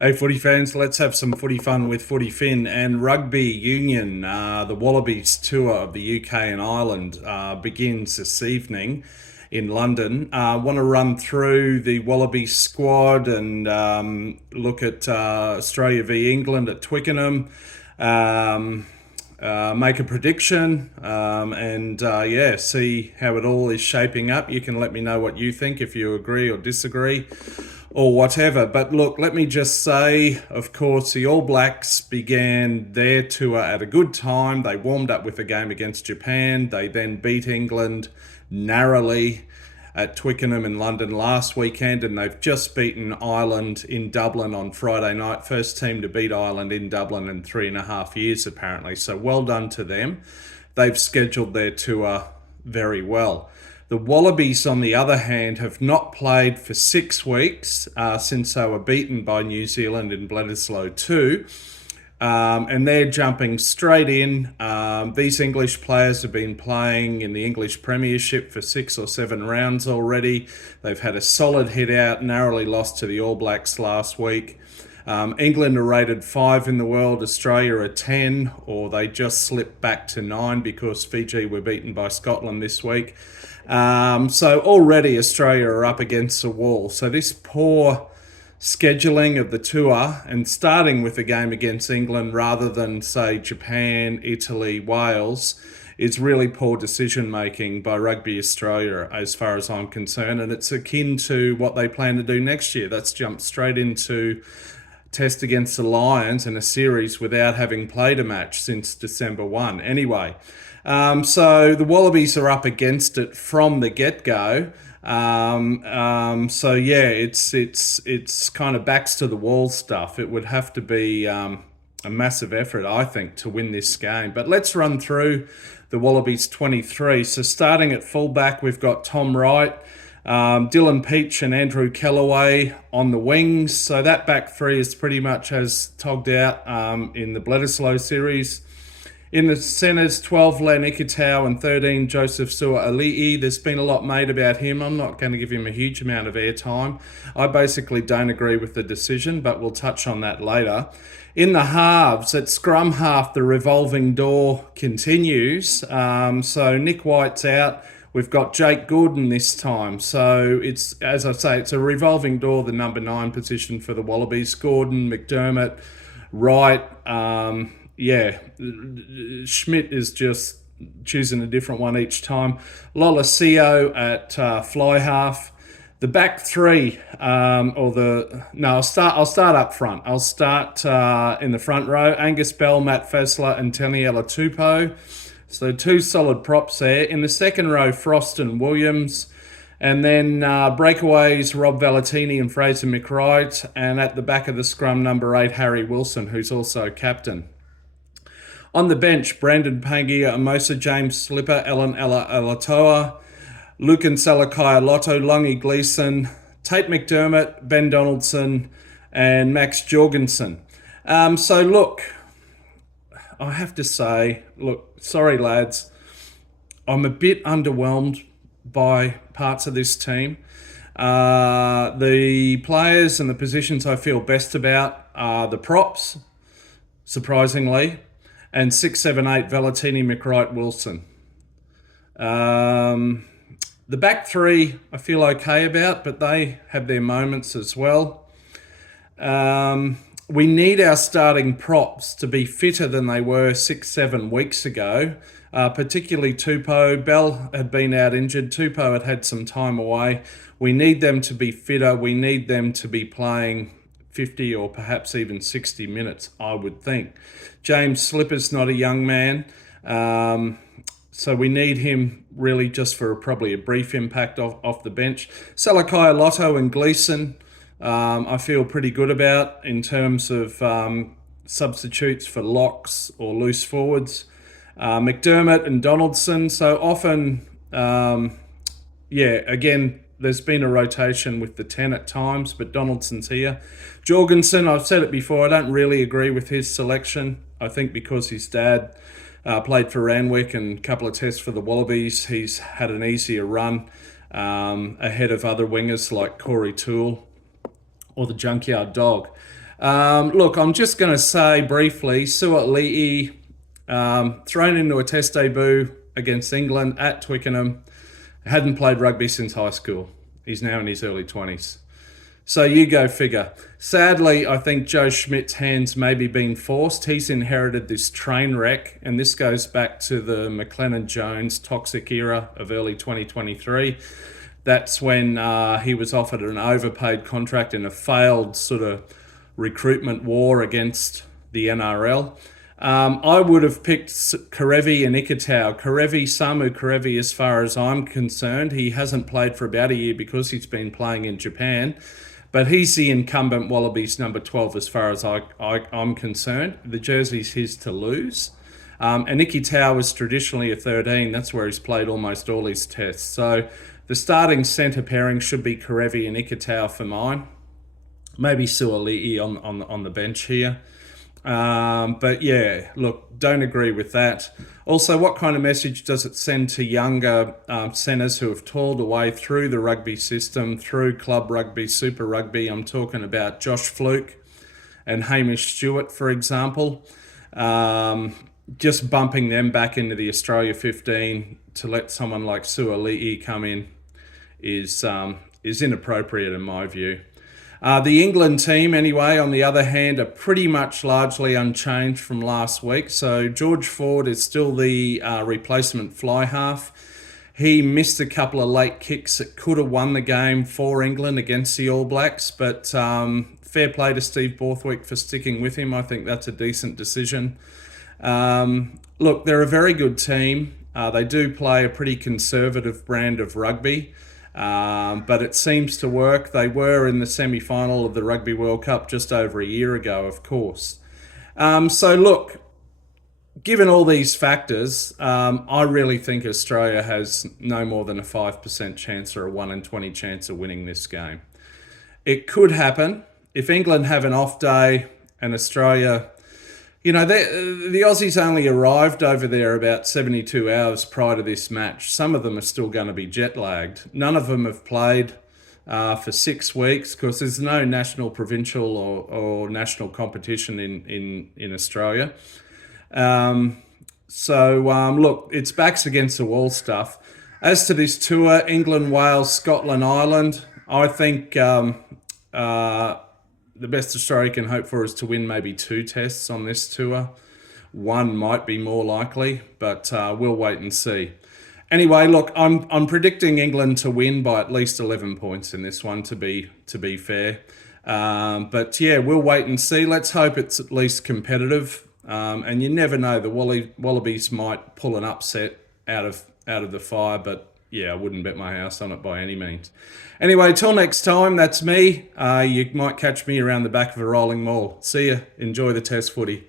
Hey, footy fans, let's have some footy fun with Footy Fin and Rugby Union. The Wallabies tour of the UK and Ireland begins this evening in London. Want to run through the Wallaby squad and look at Australia v England at Twickenham. Um, Make a prediction and see how it all is shaping up. You can let me know what you think, if you agree or disagree or whatever. But look, let me just say, of course, the All Blacks began their tour at a good time. They warmed up with a game against Japan. They then beat England narrowly at Twickenham in London last weekend, and they've just beaten Ireland in Dublin on Friday night. First team to beat Ireland in Dublin in 3.5 years, apparently. So well done to them. They've scheduled their tour very well. The Wallabies, on the other hand, have not played for 6 weeks since they were beaten by New Zealand in Bledisloe 2. And they're jumping straight in. These English players have been playing in the English Premiership for 6 or 7 rounds already. They've had a solid hit out, narrowly lost to the All Blacks last week. England are rated 5 in the world, Australia are 10, or they just slipped back to 9 because Fiji were beaten by Scotland this week. So already Australia are up against the wall. So this poor scheduling of the tour and starting with a game against England rather than, say, Japan, Italy, Wales, is really poor decision making by Rugby Australia as far as I'm concerned. And it's akin to what they plan to do next year. That's jump straight into test against the Lions in a series without having played a match since December 1. Anyway, so the Wallabies are up against it from the get-go. So yeah, it's kind of backs to the wall stuff. It would have to be a massive effort, I think, to win this game. But let's run through the Wallabies 23. So starting at fullback, we've got Tom Wright, Dylan Peach and Andrew Kellaway on the wings. So that back three is pretty much as togged out in the Bledisloe series. In the centres, 12 Len Ikitau and 13 Joseph Sua-Ali'i. There's been a lot made about him. I'm not going to give him a huge amount of airtime. I basically don't agree with the decision, but we'll touch on that later. In the halves, at scrum half, the revolving door continues. So Nick White's out. We've got Jake Gordon this time. So it's, as I say, it's a revolving door, the number 9 position for the Wallabies. Gordon, McDermott, Wright, Schmidt is just choosing a different one each time. Lolosio at fly half. The back three, I'll start up front. I'll start in the front row. Angus Bell, Matt Fassler, and Taniela Tupou. So 2 solid props there. In the second row, Frost and Williams. And then breakaways, Rob Valentini and Fraser McWright. And at the back of the scrum, number 8, Harry Wilson, who's also captain. On the bench, Brandon Pangia, Amosa James Slipper, Ellen Ella Alatoa, Lucan Salakai Lotto, Lungy Gleeson, Tate McDermott, Ben Donaldson, and Max Jorgensen. So look, I have to say, sorry lads, I'm a bit underwhelmed by parts of this team. The players and the positions I feel best about are the props, surprisingly, and 6, 7, 8, Valentini, McWright, Wilson. The back three I feel okay about, but they have their moments as well. We need our starting props to be fitter than they were 6, 7 weeks ago, particularly Tupou. Bell had been out injured. Tupou had had some time away. We need them to be fitter. We need them to be playing 50 or perhaps even 60 minutes, I would think. James Slipper's not a young man, so we need him really just for probably a brief impact off the bench. Salakai Lotto and Gleeson, I feel pretty good about in terms of substitutes for locks or loose forwards. McDermott and Donaldson, so often, again, there's been a rotation with the 10 at times, but Donaldson's here. Jorgensen, I've said it before, I don't really agree with his selection. I think because his dad played for Randwick and a couple of tests for the Wallabies, he's had an easier run ahead of other wingers like Corey Toole or the Junkyard Dog. Look, I'm just going to say briefly, Sua'ali'i thrown into a test debut against England at Twickenham. Hadn't played rugby since high school. He's now in his early 20s. So you go figure. Sadly, I think Joe Schmidt's hands may be being forced. He's inherited this train wreck, and this goes back to the McLennan-Jones toxic era of early 2023. That's when he was offered an overpaid contract in a failed sort of recruitment war against the NRL. I would have picked Karevi and Ikitau. Samu Karevi, as far as I'm concerned, he hasn't played for about a year because he's been playing in Japan. But he's the incumbent Wallabies number 12 as far as I'm concerned. The jersey's his to lose. And Ikitau was traditionally a 13. That's where he's played almost all his tests. So the starting centre pairing should be Karevi and Ikitau for mine. Maybe Sua'ali'i on the bench here. But yeah, look, don't agree with that. Also, what kind of message does it send to younger centres who have toiled away through the rugby system, through club rugby, super rugby? I'm talking about Josh Fluke and Hamish Stewart, for example. Just bumping them back into the Australia 15 to let someone like Sua'ali'i come in is inappropriate in my view. The England team, anyway, on the other hand, are pretty much largely unchanged from last week. So George Ford is still the replacement fly half. He missed a couple of late kicks that could have won the game for England against the All Blacks, but fair play to Steve Borthwick for sticking with him. I think that's a decent decision. Look, they're a very good team. They do play a pretty conservative brand of rugby. But it seems to work. They were in the semi-final of the Rugby World Cup just over a year ago, of course. So look, given all these factors, I really think Australia has no more than a 5% chance or a 1 in 20 chance of winning this game. It could happen. If England have an off day and Australia... You know, the Aussies only arrived over there about 72 hours prior to this match. Some of them are still going to be jet lagged. None of them have played for 6 weeks because there's no national, provincial or national competition in Australia. Look, it's backs against the wall stuff. As to this tour, England, Wales, Scotland, Ireland, I think... the best Australia can hope for is to win maybe 2 tests on this tour. 1 might be more likely, but we'll wait and see. Anyway, look, I'm predicting England to win by at least 11 points in this one, to be fair. But yeah, we'll wait and see. Let's hope it's at least competitive. And you never know, the Wallabies might pull an upset out of the fire, but yeah, I wouldn't bet my house on it by any means. Anyway, till next time, that's me. You might catch me around the back of a rolling mall. See ya. Enjoy the test footy.